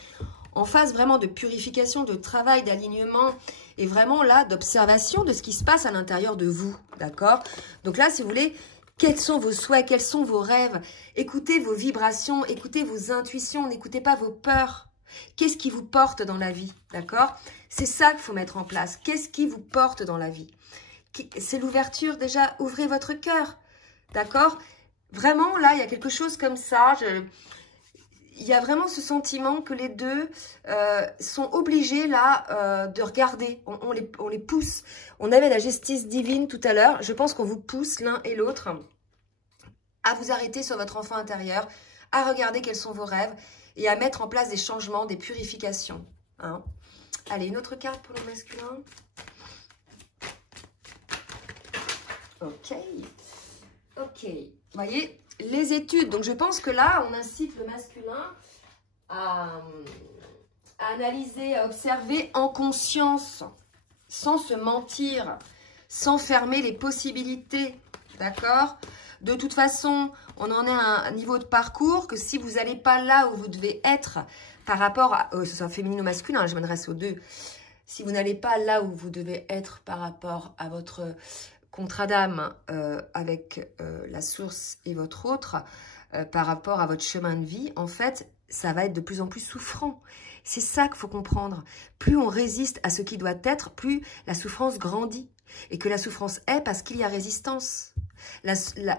en phase vraiment de purification, de travail, d'alignement et vraiment là, d'observation de ce qui se passe à l'intérieur de vous. D'accord? Donc là, si vous voulez, quels sont vos souhaits? Quels sont vos rêves? Écoutez vos vibrations, écoutez vos intuitions, n'écoutez pas vos peurs. Qu'est-ce qui vous porte dans la vie, d'accord? C'est ça qu'il faut mettre en place. Qu'est-ce qui vous porte dans la vie? C'est l'ouverture déjà, ouvrez votre cœur, d'accord? Vraiment, là, il y a quelque chose comme ça. Il y a vraiment ce sentiment que les deux sont obligés, là, de regarder. On les pousse. On avait la justice divine tout à l'heure. Je pense qu'on vous pousse l'un et l'autre à vous arrêter sur votre enfant intérieur, à regarder quels sont vos rêves, et à mettre en place des changements, des purifications. Hein. Allez, une autre carte pour le masculin. Ok. Ok. Vous voyez, les études. Donc, je pense que là, on incite le masculin à analyser, à observer en conscience, sans se mentir, sans fermer les possibilités. D'accord ? De toute façon, on en est à un niveau de parcours que si vous n'allez pas là où vous devez être par rapport à, ce soit féminin ou masculin, je m'adresse aux deux, si vous n'allez pas là où vous devez être par rapport à votre contrat d'âme avec la source et votre autre, par rapport à votre chemin de vie, en fait, ça va être de plus en plus souffrant. C'est ça qu'il faut comprendre. Plus on résiste à ce qui doit être, plus la souffrance grandit. Et que la souffrance est parce qu'il y a résistance.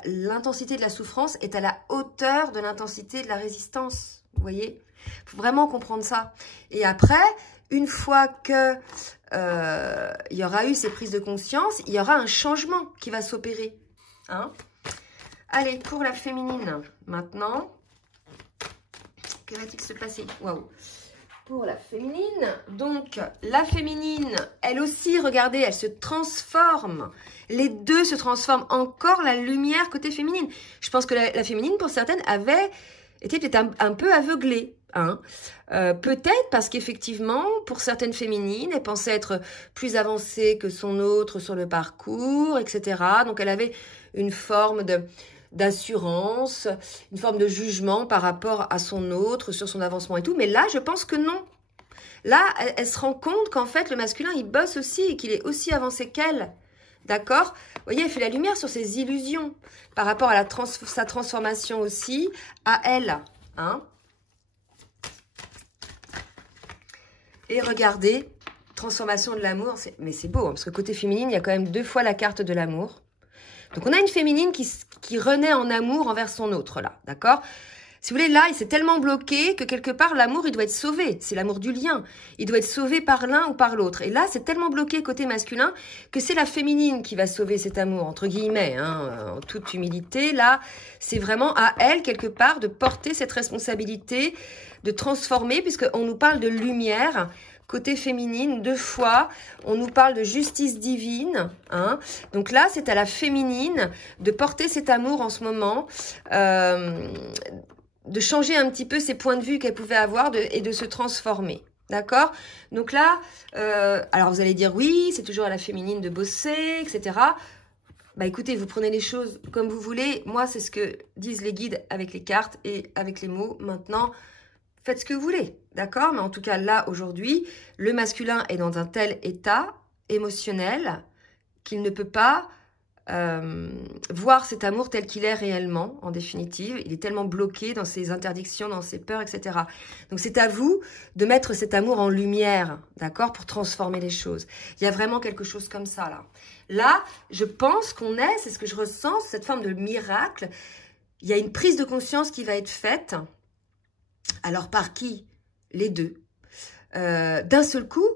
L'intensité de la souffrance est à la hauteur de l'intensité de la résistance. Vous voyez? Il faut vraiment comprendre ça. Et après, une fois que il y aura eu ces prises de conscience, il y aura un changement qui va s'opérer. Hein? Allez, pour la féminine, maintenant, que va-t-il se passer? Waouh! Pour la féminine, donc la féminine, elle aussi, regardez, elle se transforme. Les deux se transforment. Encore la lumière côté féminine. Je pense que la féminine, pour certaines, avait été peut-être un peu aveuglée. Hein. Peut-être parce qu'effectivement, pour certaines féminines, elle pensait être plus avancée que son autre sur le parcours, etc. Donc, elle avait une forme d'assurance, une forme de jugement par rapport à son autre, sur son avancement et tout. Mais là, je pense que non. Là, elle se rend compte qu'en fait, le masculin, il bosse aussi et qu'il est aussi avancé qu'elle. D'accord? Vous voyez, elle fait la lumière sur ses illusions par rapport à sa transformation aussi à elle. Hein? Et regardez, transformation de l'amour. Mais c'est beau, hein, parce que côté féminine, il y a quand même 2 fois la carte de l'amour. Donc, on a une féminine qui renaît en amour envers son autre, là, d'accord? Si vous voulez, là, il s'est tellement bloqué que quelque part, l'amour, il doit être sauvé. C'est l'amour du lien. Il doit être sauvé par l'un ou par l'autre. Et là, c'est tellement bloqué côté masculin que c'est la féminine qui va sauver cet amour, entre guillemets, hein, en toute humilité. Là, c'est vraiment à elle, quelque part, de porter cette responsabilité, de transformer, puisqu'on nous parle de lumière. Côté féminine, 2 fois, on nous parle de justice divine. Hein. Donc là, c'est à la féminine de porter cet amour en ce moment, de changer un petit peu ses points de vue qu'elle pouvait avoir et de se transformer. D'accord? Donc là, alors vous allez dire, oui, c'est toujours à la féminine de bosser, etc. Bah écoutez, vous prenez les choses comme vous voulez. Moi, c'est ce que disent les guides avec les cartes et avec les mots. Maintenant, faites ce que vous voulez, d'accord? Mais en tout cas, là, aujourd'hui, le masculin est dans un tel état émotionnel qu'il ne peut pas voir cet amour tel qu'il est réellement, en définitive. Il est tellement bloqué dans ses interdictions, dans ses peurs, etc. Donc c'est à vous de mettre cet amour en lumière, d'accord, pour transformer les choses. Il y a vraiment quelque chose comme ça, là. Là, je pense qu'on est, c'est ce que je ressens, cette forme de miracle. Il y a une prise de conscience qui va être faite. Alors par qui? Les deux. D'un seul coup,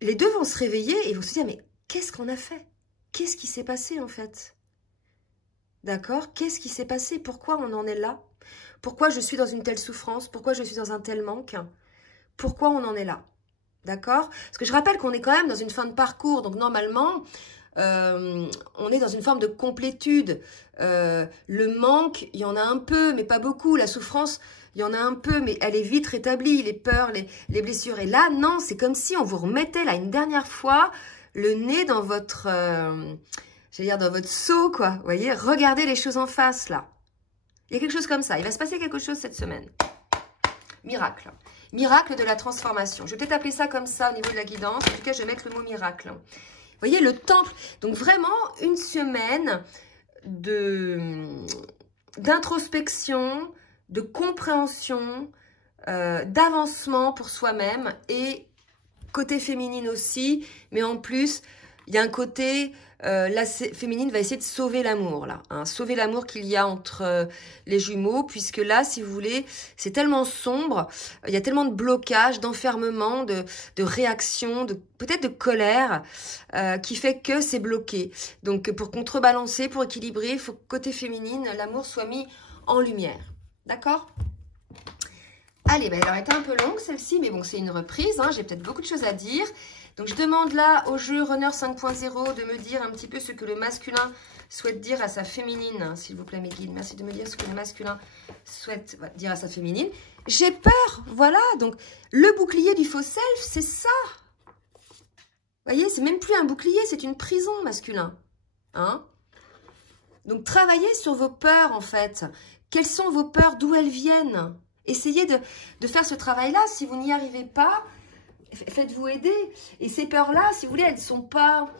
les deux vont se réveiller et vont se dire, mais qu'est-ce qu'on a fait? Qu'est-ce qui s'est passé en fait? D'accord? Qu'est-ce qui s'est passé? Pourquoi on en est là? Pourquoi je suis dans une telle souffrance? Pourquoi je suis dans un tel manque? Pourquoi on en est là? D'accord? Parce que je rappelle qu'on est quand même dans une fin de parcours. Donc normalement, on est dans une forme de complétude. Le manque, il y en a un peu, mais pas beaucoup. La souffrance, il y en a un peu, mais elle est vite rétablie. Les peurs, les blessures. Et là, non, c'est comme si on vous remettait là une dernière fois le nez dans votre, j'allais dire dans votre seau, quoi. Vous voyez, regardez les choses en face, là. Il y a quelque chose comme ça. Il va se passer quelque chose cette semaine. Miracle. Miracle de la transformation. Je vais peut-être appeler ça comme ça au niveau de la guidance. En tout cas, je vais mettre le mot miracle. Vous voyez, le temple. Donc, vraiment, une semaine d'introspection, de compréhension, d'avancement pour soi-même et côté féminine aussi, mais en plus, il y a un côté, la féminine va essayer de sauver l'amour, là, hein, sauver l'amour qu'il y a entre les jumeaux, puisque là, si vous voulez, c'est tellement sombre, il y a tellement de blocages, d'enfermement, de réactions, peut-être de colère, qui fait que c'est bloqué. Donc, pour contrebalancer, pour équilibrer, il faut que côté féminine, l'amour soit mis en lumière. D'accord ? Allez, elle aurait été un peu longue celle-ci, mais bon, c'est une reprise, hein, j'ai peut-être beaucoup de choses à dire. Donc, je demande là au jeu Runner 5.0 de me dire un petit peu ce que le masculin souhaite dire à sa féminine, s'il vous plaît, mes guides. Merci de me dire ce que le masculin souhaite dire à sa féminine. J'ai peur, voilà. Donc, le bouclier du faux self, c'est ça. Vous voyez, c'est même plus un bouclier, c'est une prison masculin. Hein? Donc, travaillez sur vos peurs, en fait. Quelles sont vos peurs? D'où elles viennent? Essayez de faire ce travail-là. Si vous n'y arrivez pas, faites-vous aider. Et ces peurs-là, si vous voulez, elles ne sont pas...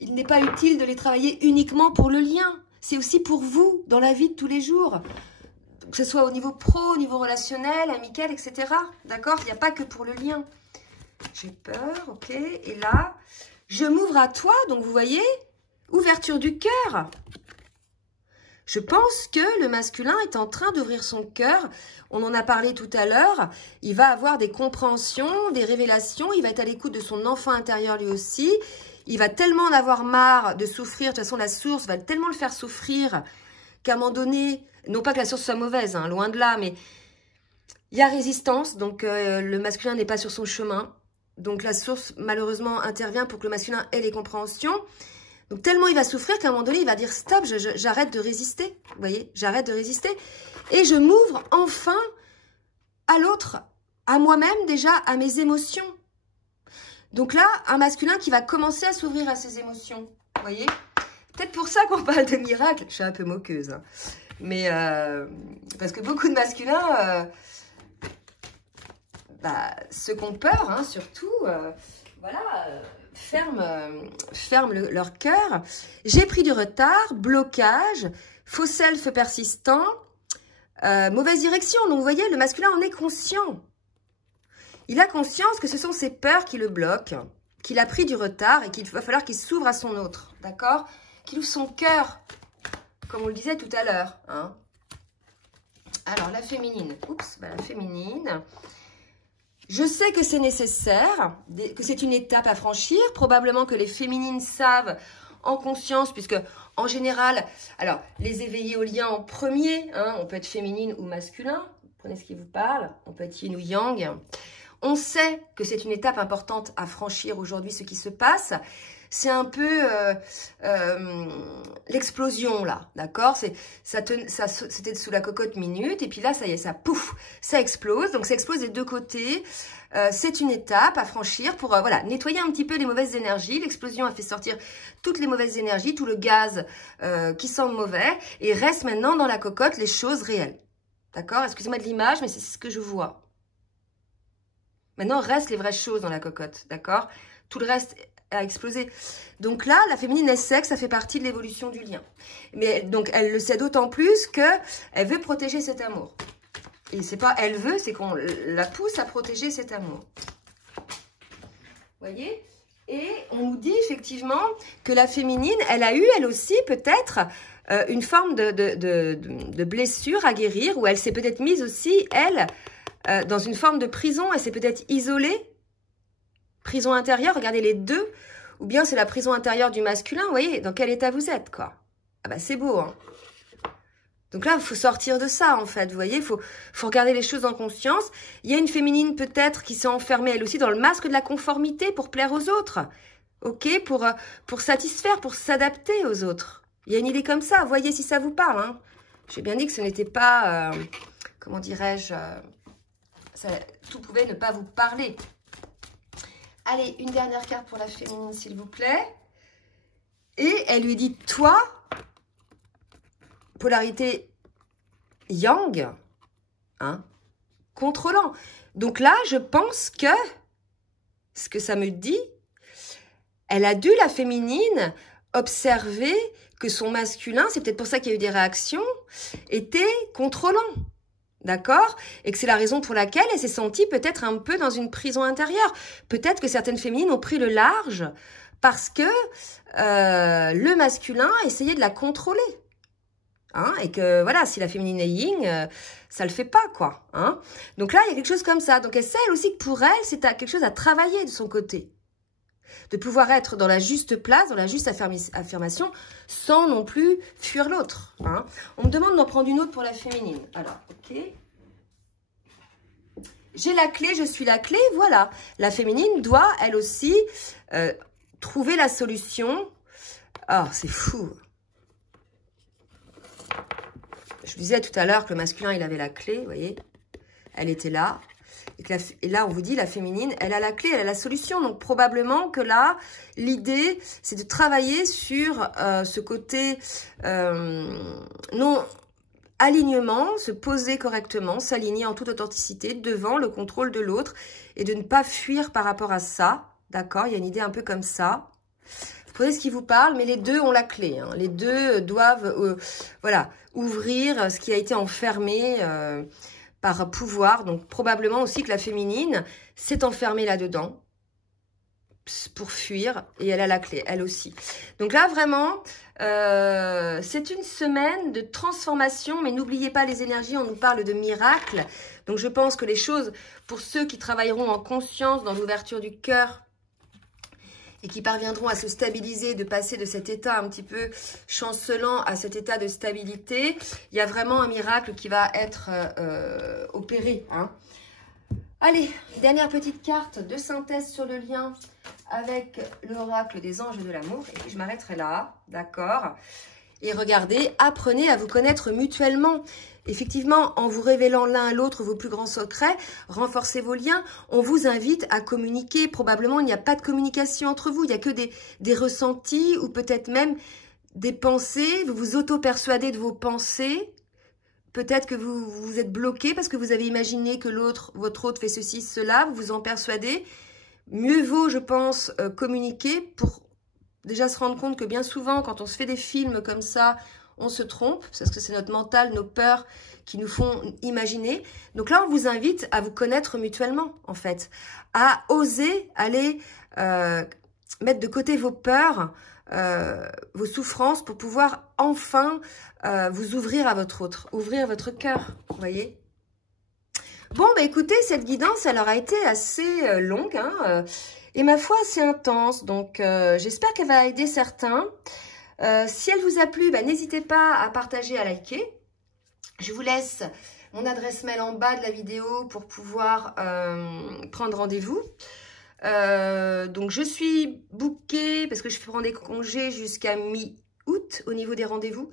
Il n'est pas utile de les travailler uniquement pour le lien. C'est aussi pour vous, dans la vie de tous les jours. Que ce soit au niveau pro, au niveau relationnel, amical, etc. D'accord? Il n'y a pas que pour le lien. J'ai peur, ok. Et là, je m'ouvre à toi. Donc, vous voyez, ouverture du cœur. Je pense que le masculin est en train d'ouvrir son cœur. On en a parlé tout à l'heure. Il va avoir des compréhensions, des révélations. Il va être à l'écoute de son enfant intérieur lui aussi. Il va tellement en avoir marre de souffrir. De toute façon, la source va tellement le faire souffrir qu'à un moment donné, non pas que la source soit mauvaise, hein, loin de là, mais il y a résistance. Donc, le masculin n'est pas sur son chemin. Donc, la source, malheureusement, intervient pour que le masculin ait les compréhensions. Donc, tellement il va souffrir qu'à un moment donné, il va dire « Stop, j'arrête de résister. » Vous voyez, j'arrête de résister. Et je m'ouvre enfin à l'autre, à moi-même déjà, à mes émotions. Donc là, un masculin qui va commencer à s'ouvrir à ses émotions. Vous voyez? Peut-être pour ça qu'on parle de miracle. Je suis un peu moqueuse. Hein. Mais parce que beaucoup de masculins, ceux qui ont peur, hein, surtout, voilà... ferment leur cœur. J'ai pris du retard, blocage, faux self persistant, mauvaise direction. Donc, vous voyez, le masculin en est conscient. Il a conscience que ce sont ses peurs qui le bloquent, qu'il a pris du retard et qu'il va falloir qu'il s'ouvre à son autre. D'accord? Qu'il ouvre son cœur, comme on le disait tout à l'heure. Hein. Alors, la féminine. Oups, la féminine... Je sais que c'est nécessaire, que c'est une étape à franchir. Probablement que les féminines savent en conscience, puisque en général, alors les éveillés au lien en premier, hein, on peut être féminine ou masculin, prenez ce qui vous parle, on peut être yin ou yang. On sait que c'est une étape importante à franchir aujourd'hui, ce qui se passe. C'est un peu l'explosion, là, d'accord? C'était sous la cocotte minute, et puis là, ça y est, ça pouf, ça explose. Donc, ça explose des deux côtés. C'est une étape à franchir pour voilà, nettoyer un petit peu les mauvaises énergies. L'explosion a fait sortir toutes les mauvaises énergies, tout le gaz qui sent mauvais, et reste maintenant dans la cocotte les choses réelles. D'accord? Excusez-moi de l'image, mais c'est ce que je vois. Maintenant, restent les vraies choses dans la cocotte, d'accord? Tout le reste a explosé. Donc là, la féminine, elle sait que ça fait partie de l'évolution du lien. Mais donc, elle le sait d'autant plus qu'elle veut protéger cet amour. Et c'est pas elle veut, c'est qu'on la pousse à protéger cet amour. Vous voyez? Et on nous dit effectivement que la féminine, elle a eu, elle aussi, peut-être, une forme de blessure à guérir, où elle s'est peut-être mise aussi, elle, dans une forme de prison. Elle s'est peut-être isolée. Prison intérieure, regardez les deux. Ou bien c'est la prison intérieure du masculin, vous voyez, dans quel état vous êtes, quoi. Ah bah c'est beau, hein. Donc là, il faut sortir de ça, en fait, vous voyez, il faut regarder les choses en conscience. Il y a une féminine, peut-être, qui s'est enfermée, elle aussi, dans le masque de la conformité pour plaire aux autres, ok, pour satisfaire, pour s'adapter aux autres. Il y a une idée comme ça, voyez si ça vous parle, hein. J'ai bien dit que ce n'était pas, comment dirais-je, tout pouvait ne pas vous parler. Allez, une dernière carte pour la féminine, s'il vous plaît. Et elle lui dit, toi, polarité yang, hein, contrôlant. Donc là, je pense que, ce que ça me dit, elle a dû, la féminine, observer que son masculin, c'est peut-être pour ça qu'il y a eu des réactions, était contrôlant. D'accord? Et que c'est la raison pour laquelle elle s'est sentie peut-être un peu dans une prison intérieure. Peut-être que certaines féminines ont pris le large parce que le masculin essayait de la contrôler. Hein? Et que voilà, si la féminine est yin, ça le fait pas, quoi. Hein? Donc là, il y a quelque chose comme ça. Donc elle sait aussi que pour elle, c'est quelque chose à travailler de son côté. De pouvoir être dans la juste place, dans la juste affirmation, sans non plus fuir l'autre. Hein. On me demande d'en prendre une autre pour la féminine. Alors, ok. J'ai la clé, je suis la clé, voilà. La féminine doit, elle aussi, trouver la solution. Oh, c'est fou. Je vous disais tout à l'heure que le masculin, il avait la clé, vous voyez. Elle était là. Et là, on vous dit, la féminine, elle a la clé, elle a la solution. Donc, probablement que là, l'idée, c'est de travailler sur ce côté non-alignement, se poser correctement, s'aligner en toute authenticité devant le contrôle de l'autre et de ne pas fuir par rapport à ça. D'accord? Il y a une idée un peu comme ça. Vous prenez ce qui vous parle, mais les deux ont la clé. Hein. Les deux doivent voilà, ouvrir ce qui a été enfermé par pouvoir. Donc, probablement aussi que la féminine s'est enfermée là-dedans pour fuir. Et elle a la clé, elle aussi. Donc là, vraiment, c'est une semaine de transformation. Mais n'oubliez pas les énergies, on nous parle de miracles. Donc, je pense que les choses, pour ceux qui travailleront en conscience dans l'ouverture du cœur, et qui parviendront à se stabiliser, de passer de cet état un petit peu chancelant à cet état de stabilité, il y a vraiment un miracle qui va être opéré. Hein. Allez, dernière petite carte de synthèse sur le lien avec l'oracle des anges de l'amour. Et puis je m'arrêterai là, d'accord? Et regardez, apprenez à vous connaître mutuellement. Effectivement, en vous révélant l'un à l'autre vos plus grands secrets, renforcez vos liens. On vous invite à communiquer. Probablement, il n'y a pas de communication entre vous. Il n'y a que des ressentis ou peut-être même des pensées. Vous vous auto-persuadez de vos pensées. Peut-être que vous êtes bloqué parce que vous avez imaginé que votre autre fait ceci, cela. Vous vous en persuadez. Mieux vaut, je pense, communiquer pour déjà se rendre compte que bien souvent, quand on se fait des films comme ça, on se trompe, parce que c'est notre mental, nos peurs qui nous font imaginer. Donc là, on vous invite à vous connaître mutuellement, en fait. À oser aller mettre de côté vos peurs, vos souffrances, pour pouvoir enfin vous ouvrir à votre autre, ouvrir votre cœur, vous voyez. Bon, bah écoutez, cette guidance, elle aura été assez longue, hein, et ma foi, assez intense. Donc, j'espère qu'elle va aider certains. Si elle vous a plu, bah, n'hésitez pas à partager, à liker. Je vous laisse mon adresse mail en bas de la vidéo pour pouvoir prendre rendez-vous. Donc, je suis bookée parce que je prends des congés jusqu'à mi-août au niveau des rendez-vous.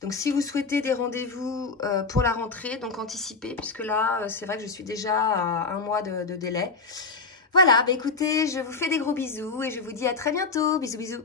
Donc, si vous souhaitez des rendez-vous pour la rentrée, donc anticipez, puisque là, c'est vrai que je suis déjà à 1 mois de délai. Voilà, bah, écoutez, je vous fais des gros bisous et je vous dis à très bientôt. Bisous, bisous.